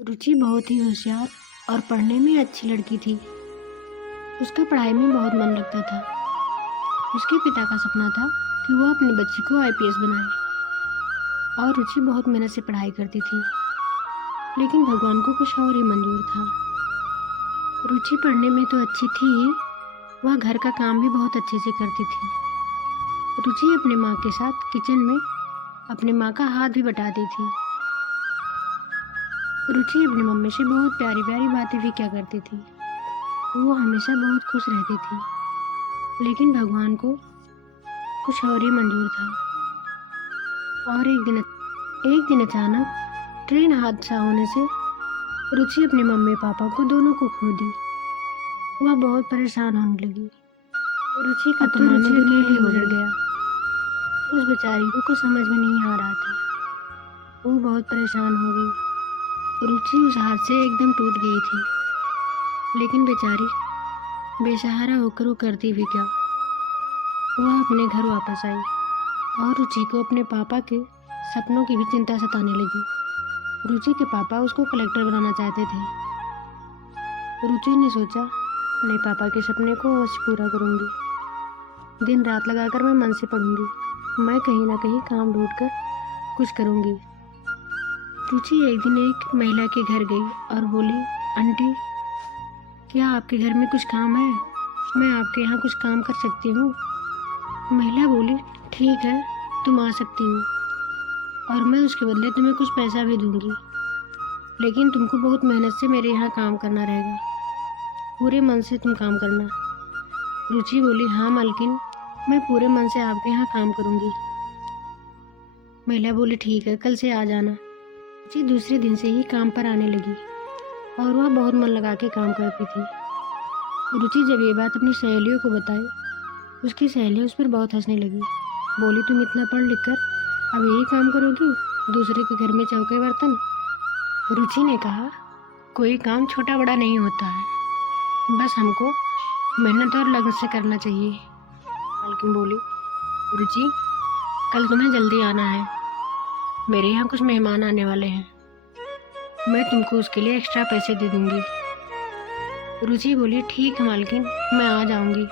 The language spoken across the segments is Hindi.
रुचि बहुत ही होशियार और पढ़ने में अच्छी लड़की थी। उसका पढ़ाई में बहुत मन लगता था। उसके पिता का सपना था कि वो अपनी बच्ची को आईपीएस बनाए और रुचि बहुत मेहनत से पढ़ाई करती थी, लेकिन भगवान को कुछ और ही मंजूर था। रुचि पढ़ने में तो अच्छी थी ही, वह घर का काम भी बहुत अच्छे से करती थी। रुचि अपनी माँ के साथ किचन में अपनी माँ का हाथ भी बटाती थी। रुचि अपनी मम्मी से बहुत प्यारी प्यारी बातें भी क्या करती थी। वो हमेशा बहुत खुश रहती थी, लेकिन भगवान को कुछ और ही मंजूर था। और एक दिन अचानक ट्रेन हादसा होने से रुचि अपने मम्मी पापा को दोनों को खो दी। वह बहुत परेशान होने लगी। रुचि का तो रुचि अकेली गुजर गया। उस बेचारी को कुछ समझ में नहीं आ रहा था। वो बहुत परेशान हो गई। रुचि उस हाथ से एकदम टूट गई थी, लेकिन बेचारी बेसहारा होकर वो करती भी क्या। वह अपने घर वापस आई और रुचि को अपने पापा के सपनों की भी चिंता सताने लगी। रुचि के पापा उसको कलेक्टर बनाना चाहते थे। रुचि ने सोचा, अपने पापा के सपने को अवश्य पूरा करूंगी। दिन रात लगाकर मैं मन से पढ़ूंगी। मैं कहीं ना कहीं काम ढूंढकर कुछ करूंगी। रुचि एक दिन एक महिला के घर गई और बोली, आंटी, क्या आपके घर में कुछ काम है? मैं आपके यहाँ कुछ काम कर सकती हूँ। महिला बोली, ठीक है, तुम आ सकती हो और मैं उसके बदले तुम्हें कुछ पैसा भी दूंगी, लेकिन तुमको बहुत मेहनत से मेरे यहाँ काम करना रहेगा। पूरे मन से तुम काम करना। रुचि बोली, हाँ मालकिन, मैं पूरे मन से आपके यहाँ काम करूँगी। महिला बोली, ठीक है, कल से आ जाना। रुचि दूसरे दिन से ही काम पर आने लगी और वह बहुत मन लगा के काम करती थी। रुचि जब ये बात अपनी सहेलियों को बताई, उसकी सहेलियाँ उस पर बहुत हंसने लगी। बोली, तुम इतना पढ़ लिख कर अब यही काम करोगी, दूसरे के घर में चौके बर्तन? रुचि ने कहा, कोई काम छोटा बड़ा नहीं होता है, बस हमको मेहनत और लगन से करना चाहिए। मालकिन बोली, रुचि, कल तुम्हें जल्दी आना है, मेरे यहाँ कुछ मेहमान आने वाले हैं, मैं तुमको उसके लिए एक्स्ट्रा पैसे दे दूंगी। रुचि बोली, ठीक है मालकिन, मैं आ जाऊंगी,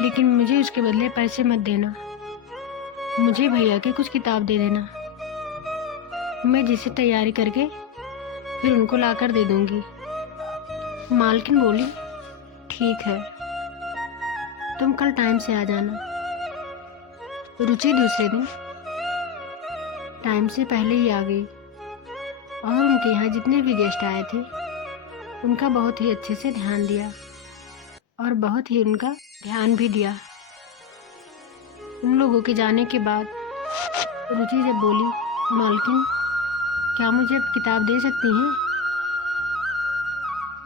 लेकिन मुझे उसके बदले पैसे मत देना। मुझे भैया की कुछ किताब दे देना, मैं जिसे तैयारी करके फिर उनको लाकर दे दूंगी। मालकिन बोली, ठीक है, तुम कल टाइम से आ जाना। रुचि दूसरे दिन टाइम से पहले ही आ गई और उनके यहाँ जितने भी गेस्ट आए थे उनका बहुत ही अच्छे से ध्यान दिया और बहुत ही उनका ध्यान भी दिया। उन लोगों के जाने के बाद रुचि जब बोली, मालकिन, क्या मुझे अब किताब दे सकती हैं?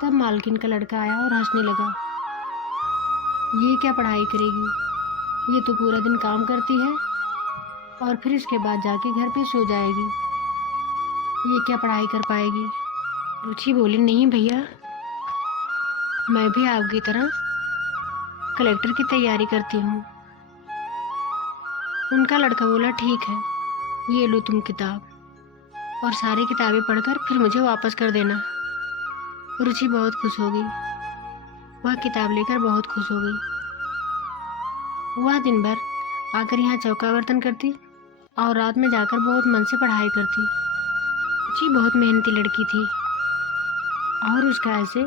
तब मालकिन का लड़का आया और हंसने लगा, ये क्या पढ़ाई करेगी, ये तो पूरा दिन काम करती है और फिर इसके बाद जाके घर पे सो जाएगी, ये क्या पढ़ाई कर पाएगी। रुचि बोली, नहीं भैया, मैं भी आपकी तरह कलेक्टर की तैयारी करती हूँ। उनका लड़का बोला, ठीक है, ये लो तुम किताब और सारी किताबें पढ़कर फिर मुझे वापस कर देना। रुचि बहुत खुश हो गई। वह किताब लेकर बहुत खुश हो गई। वह दिन भर आकर यहाँ चौका बर्तन करती और रात में जाकर बहुत मन से पढ़ाई करती। रुचि बहुत मेहनती लड़की थी और उसका ऐसे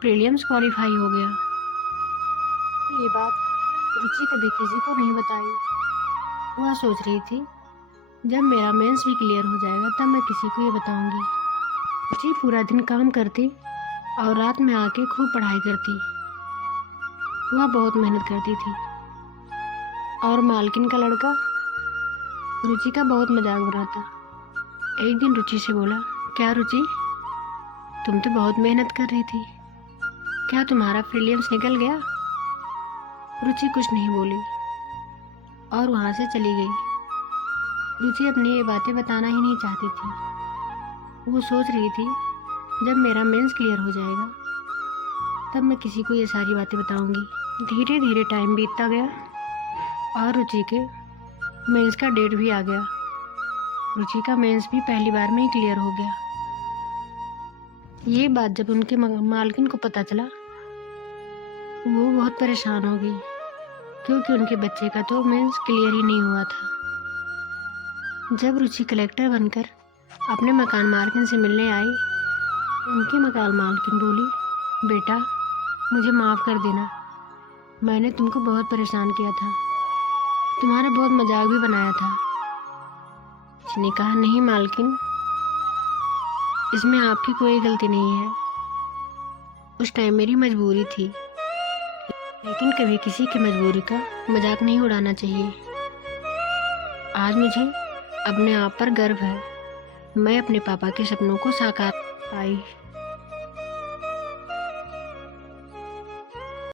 प्रीलिम्स क्वालिफाई हो गया। ये बात रुचि कभी किसी को नहीं बताई। वह सोच रही थी, जब मेरा मेंस भी क्लियर हो जाएगा तब मैं किसी को ये बताऊंगी। रुचि पूरा दिन काम करती और रात में आके खूब पढ़ाई करती। वह बहुत मेहनत करती थी और मालकिन का लड़का रुचि का बहुत मजाक बनाता। एक दिन रुचि से बोला, क्या रुचि, तुम तो बहुत मेहनत कर रही थी, क्या तुम्हारा प्रीलिम्स निकल गया? रुचि कुछ नहीं बोली और वहाँ से चली गई। रुचि अपनी ये बातें बताना ही नहीं चाहती थी। वो सोच रही थी, जब मेरा मेंस क्लियर हो जाएगा तब मैं किसी को ये सारी बातें बताऊंगी। धीरे धीरे टाइम बीतता गया और रुचि के मेंस का डेट भी आ गया। रुचि का मेंस भी पहली बार में ही क्लियर हो गया। ये बात जब उनके मालकिन को पता चला, वो बहुत परेशान हो गई, क्योंकि उनके बच्चे का तो मेंस क्लियर ही नहीं हुआ था। जब रुचि कलेक्टर बनकर अपने मकान मालकिन से मिलने आई, उनकी मकान मालकिन बोली, बेटा मुझे माफ़ कर देना, मैंने तुमको बहुत परेशान किया था, तुम्हारा बहुत मजाक भी बनाया था। उसने कहा, नहीं मालकिन, इसमें आपकी कोई गलती नहीं है, उस टाइम मेरी मजबूरी थी, लेकिन कभी किसी की मजबूरी का मजाक नहीं उड़ाना चाहिए। आज मुझे अपने आप पर गर्व है, मैं अपने पापा के सपनों को साकार पाई।